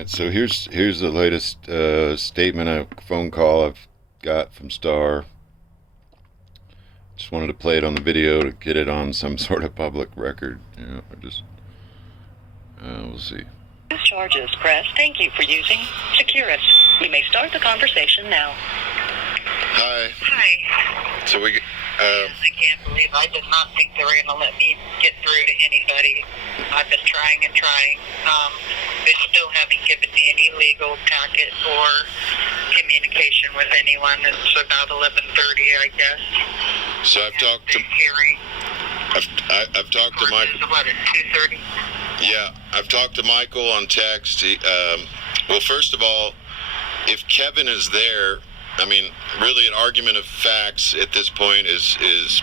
Right, so here's the latest statement, a phone call I've got from Star. Just wanted to play it on the video to get it on some sort of public record. We'll see. Charges press. Thank you for using Securus. We may start the conversation now. Hi. Hi. So we. I can't believe I did not think they were going to let me get through to anybody. I've been trying and trying. They still haven't given me any legal packet or communication with anyone. It's about 11:30, I guess. So I've talked to. Hearing. I've talked to Michael. What, at 2:30? Yeah, I've talked to Michael on text. Well, first of all, if Kevin is there, I mean, really an argument of facts at this point is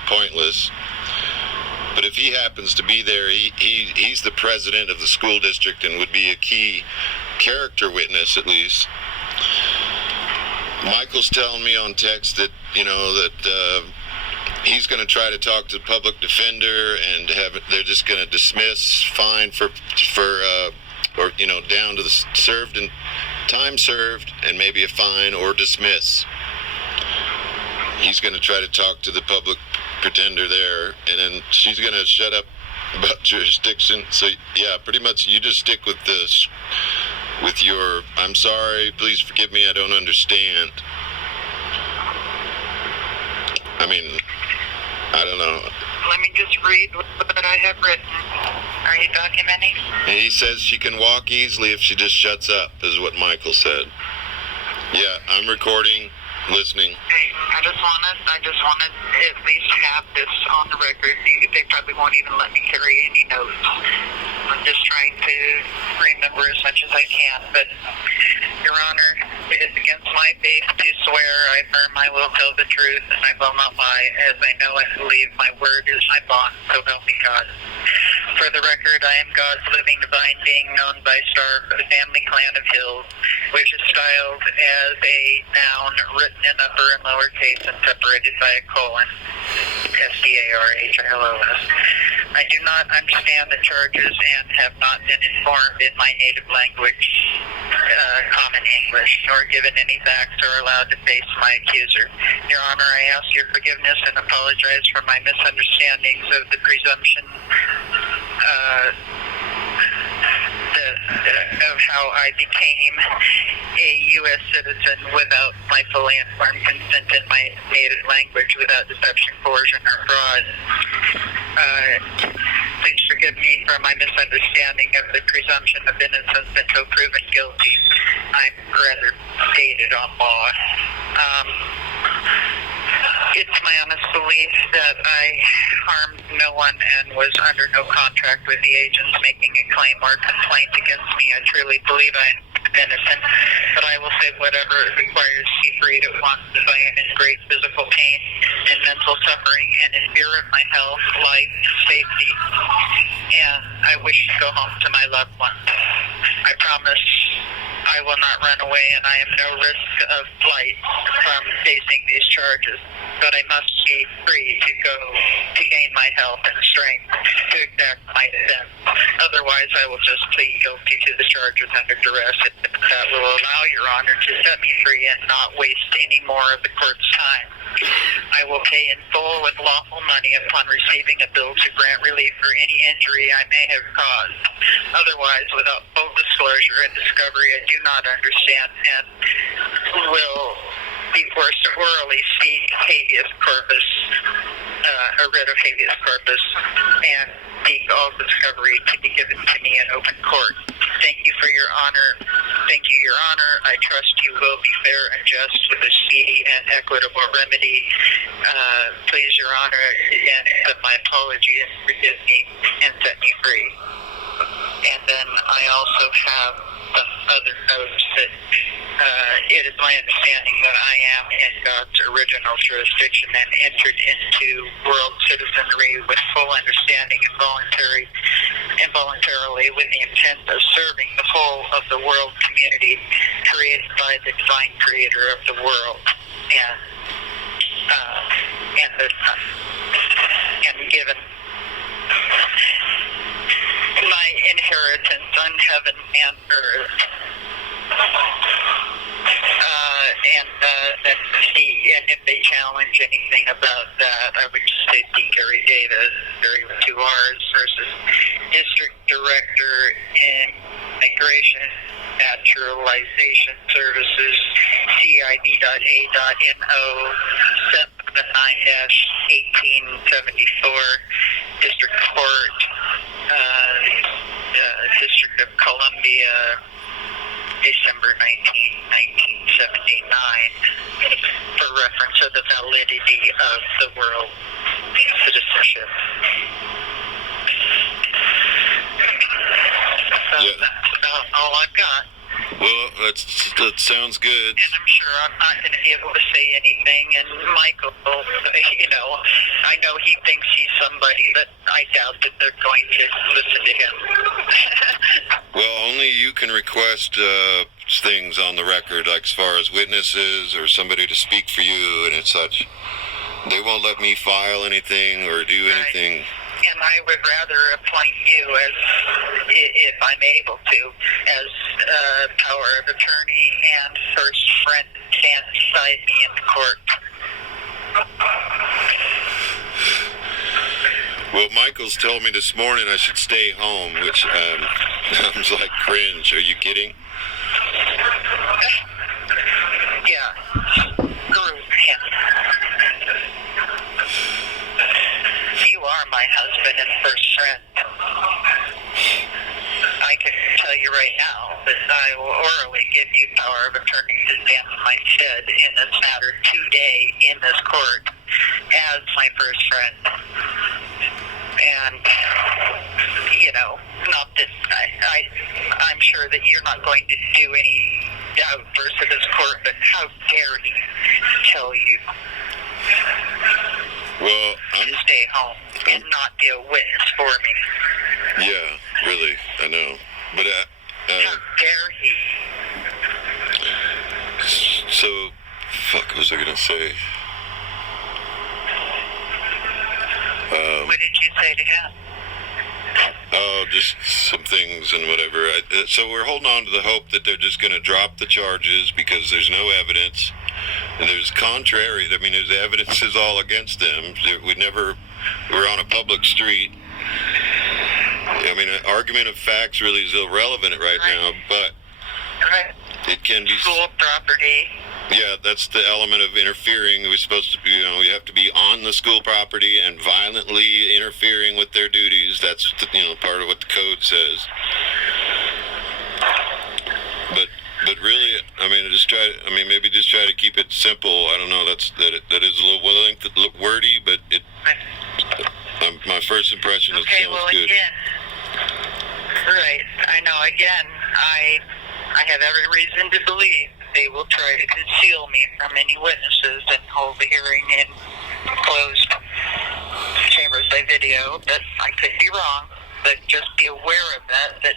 pointless. But if he happens to be there, he's the president of the school district and would be a key character witness at least. Michael's telling me on text that, he's going to try to talk to the public defender and they're just going to dismiss, fine down to the served and time served and maybe a fine or dismiss. He's going to try to talk to the public pretender there, and then she's going to shut up about jurisdiction. So yeah, pretty much you just stick with this, with your "I'm sorry, please forgive me, I don't understand." I mean, I don't know. Let me just read what I have written. Are you documenting? He says she can walk easily if she just shuts up, is what Michael said. Yeah, I'm recording, listening. Okay, I just want to at least have this on the record. They probably won't even let me carry any notes. I'm just trying to remember as much as I can. But, Your Honor, it is against my faith to swear. I affirm I will tell the truth and I will not lie, as I know and believe my word is my bond. So help me God. For the record, I am God's living divine being, known by Star for the family clan of Hills, which is styled as a noun written in upper and lower case and separated by a colon. STARHILOS. I do not understand the charges and have not been informed in my native language, common English, nor given any facts or allowed to face my accuser. Your Honor, I ask your forgiveness and apologize for my misunderstandings of the presumption of how I became a U.S. citizen without my fully informed consent in my native language, without deception, coercion, or fraud. Please forgive me for my misunderstanding of the presumption of innocence until proven guilty. I'm rather dated on law. It's my honest belief that I harmed no one and was under no contract with the agents making a claim or complaint against me. I truly believe I am innocent, but I will say whatever it requires to be freed at once if I am in great physical pain and mental suffering and in fear of my health, life, safety, and I wish to go home to my loved ones. I promise I will not run away, and I am no risk of flight from facing these charges, but I must be free to go to gain my health and strength to exact my defense. Otherwise, I will just plead guilty to the charges under duress. That will allow Your Honor to set me free and not waste any more of the court's time. I will pay in full with lawful money upon receiving a bill to grant relief for any injury I may have caused. Otherwise, without full disclosure and discovery, I do not understand and will be forced to orally seek habeas corpus, a writ of habeas corpus, and seek all discovery to be given to me in open court. Thank you for your honor. Thank you, Your Honor. I trust you will be fair and just with a speedy and equitable remedy. Please, Your Honor, again, accept my apology and forgive me and set me free. And then I also have some other notes that it is my understanding that I am in God's original jurisdiction and entered into world citizenry with full understanding and voluntarily with the intent of serving the whole of the world community created by the divine creator of the world. And given my inheritance on heaven and earth if they challenge anything about that, I would just say see Gary Davis, Gary with 2 R's, versus District Director in Migration Naturalization Services, CID.A.NO 79-1874, District Court, District of Columbia, December 1979, for reference of the validity of the world citizenship. So Yeah. that's about all I've got. Well, that sounds good. And I'm sure I'm not going to be able to say anything. And Michael, I know he thinks he's somebody, but I doubt that they're going to listen to him. Well, only you can request things on the record, like as far as witnesses or somebody to speak for you and such. They won't let me file anything or do Right. anything. And I would rather appoint you as, if I'm able to, as power of attorney and first friend stand beside me in the court. Well, Michael's told me this morning I should stay home, which sounds like cringe. Are you kidding? Yeah. Screw him. You are my husband and first friend. I can tell you right now that I will orally give you power of attorney to stand in my stead in this matter today in this court as my first friend. And, not that I'm sure that you're not going to do any outburst of this court, but how dare he tell you Well, to stay home and not be a witness for me? yeah, really, I know. But, How dare he? so, what was I going to say? What did you say to him? Oh, just some things and whatever. So we're holding on to the hope that they're just going to drop the charges because there's no evidence. And there's contrary. I mean, there's evidence is all against them. We're on a public street. I mean, an argument of facts really is irrelevant right now, but Right. it can be. School property. Yeah, that's the element of interfering. We're supposed to be, we have to be on the school property and violently interfering with their duties. That's, part of what the code says. But really, maybe just try to keep it simple. I don't know. That is a little wordy, but my first impression is Okay, sounds well, good. again, right. I know, again, I have every reason to believe they will try to conceal me from any witnesses and hold the hearing in closed chambers by video, but I could be wrong. But just be aware of that they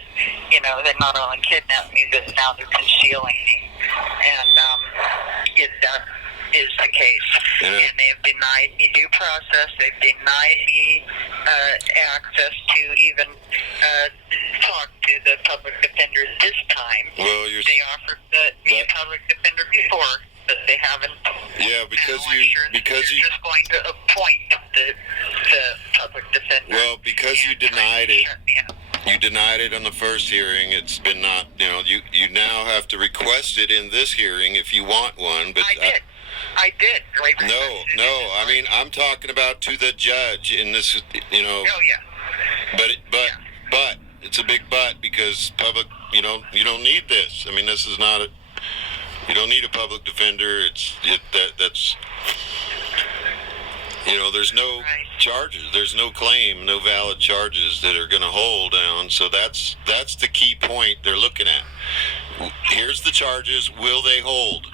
not only kidnapped me, but now they're concealing me. And if that is the case, Yeah. and they have denied me due process, they've denied me access to even talk to the public defender this time. Well, They offered me a public defender before, but they haven't. Yeah, because now I'm sure that they're just going to appoint the public defender. Well, because you and denied try to it. shut me up. You denied it on the first hearing. It's been not, you now have to request it in this hearing if you want one. But I did. I requested No. it. I mean, I'm talking about to the judge in this, Oh yeah. But it's a big but because public, you don't need this. I mean, this is not you don't need a public defender. That's there's no Right. charges. There's no claim, no valid charges that are going to hold down. So that's the key point they're looking at. Here's the charges. Will they hold?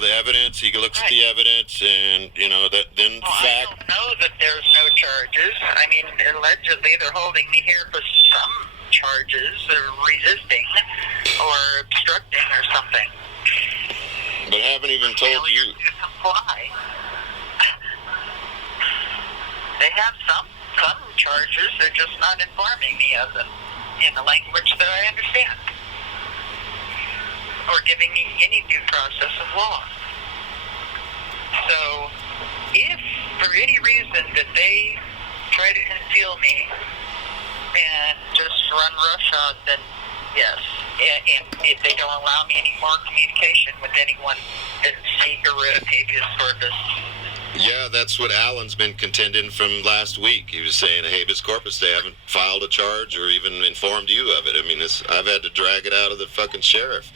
The evidence. He looks at the evidence, and that then Well, fact. I don't know that there's no charges. I mean, allegedly they're holding me here for some charges of resisting or obstructing or something. But haven't even told Failure you. to comply. They have some charges. They're just not informing me of them in a language that I understand, or giving me any due process of law. for any reason that they try to conceal me and just run roughshod, then yes. And if they don't allow me any more communication with anyone, then seek a writ of habeas corpus. Yeah, that's what Alan's been contending from last week. He was saying a habeas corpus. They haven't filed a charge or even informed you of it. I mean, I've had to drag it out of the fucking sheriff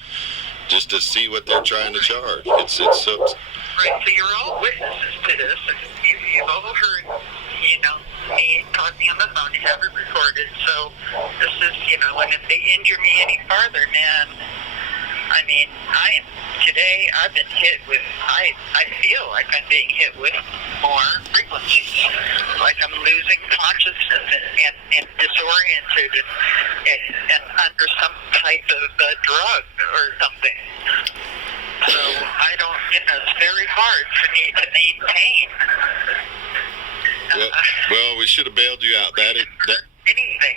just to see what they're trying to charge. It's so... Right, so you're all witnesses to this, and you've all heard, me talking on the phone. You have it recorded, so this is, and if they injure me any farther, man, I mean, today I've been hit with, I feel like I'm being hit with more frequency. Like I'm losing consciousness and disoriented and under some type of drug or something. So I don't, it's very hard for me to maintain. Well, we should have bailed you out. Anything.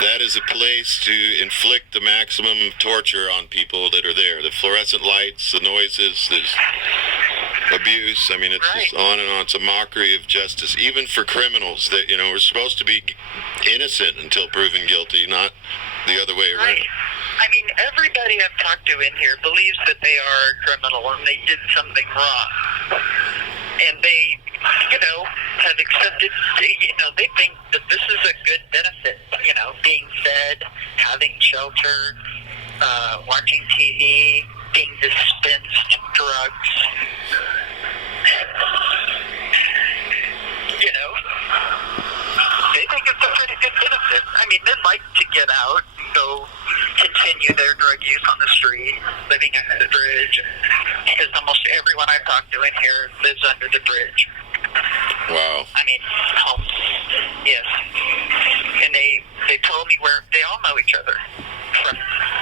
That is a place to inflict the maximum torture on people that are there. The fluorescent lights, the noises, there's abuse. I mean, it's just on and on. It's a mockery of justice, even for criminals that, we're supposed to be innocent until proven guilty, not the other way around. Right. I mean, everybody I've talked to in here believes that they are a criminal and they did something wrong. And they, have accepted, they think that this is a good benefit, being fed, having shelter, watching TV, being dispensed drugs. They think it's a pretty good benefit. I mean, they'd like to get out and go continue their drug use on the street, living under the bridge, because almost everyone I've talked to in here lives under the bridge. Wow. I mean, yes. And they told me where they all know each other from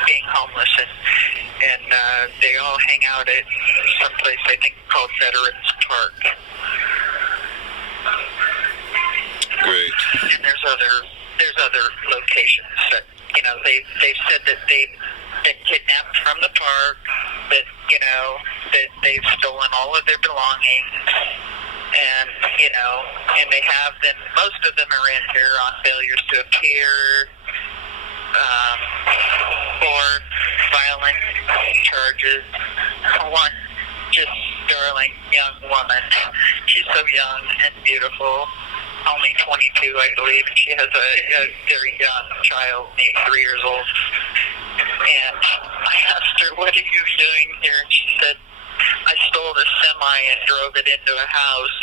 being homeless, and they all hang out at some place I think called Veterans Park. Great. And there's other locations that they've said that they've been kidnapped from the park, that that they've stolen all of their belongings. And, and they have them, most of them are in here on failures to appear, or violent charges. One just darling young woman. She's so young and beautiful, only 22, I believe. She has a very young child, maybe 3 years old. And I asked her, "What are you doing here?" And she said, "I stole a semi and drove it into a house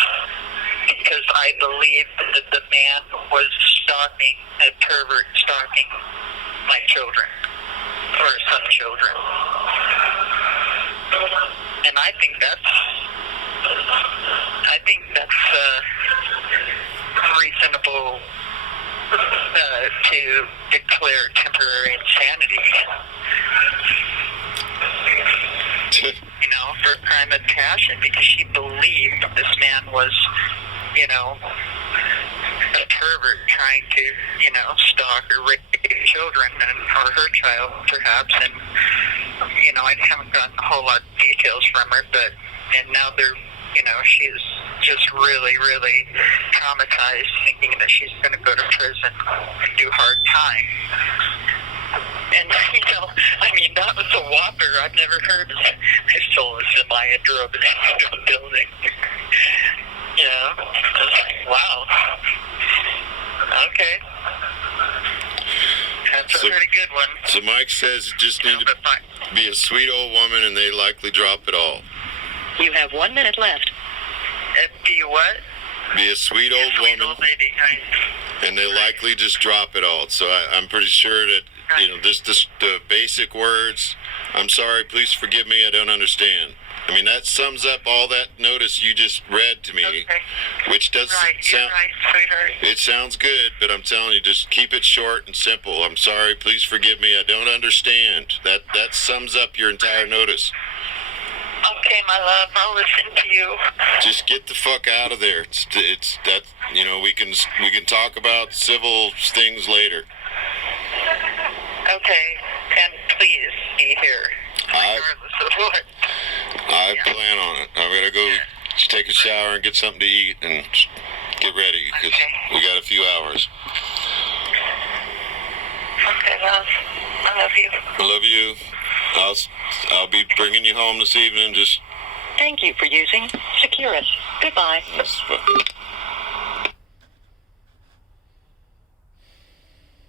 because I believed that the man was stalking, a pervert stalking my children, or some children." And I think that's reasonable to declare temporary insanity. For a crime of passion, because she believed this man was, a pervert trying to, stalk or rape children, or her child, perhaps. And, I haven't gotten a whole lot of details from her, and now they're, she's just really, really traumatized, thinking that she's going to go to prison and do hard time. And, that was a whopper. I've never heard of it. I stole a semi and drove it into a building. I was like, wow. Okay. That's a pretty good one. So Mike says you just need to be a sweet old woman and they likely drop it all. You have 1 minute left. Be what? Be a sweet old woman. Old lady. And they likely just drop it all. So I'm pretty sure that, the basic words, "I'm sorry, please forgive me, I don't understand." I mean, that sums up all that notice you just read to me, which does sound... You're right, sweetheart. It sounds good, but I'm telling you, just keep it short and simple. "I'm sorry, please forgive me, I don't understand." That sums up your entire notice. Okay, my love, I'll listen to you. Just get the fuck out of there. It's that, we can talk about civil things later. Okay, and please be here, regardless of what. I plan on it. I'm gonna go Just take a shower and get something to eat and get ready because Okay. we got a few hours. Okay, love. I love you. I love you. I'll be bringing you home this evening. Just Thank you for using Securus. Goodbye.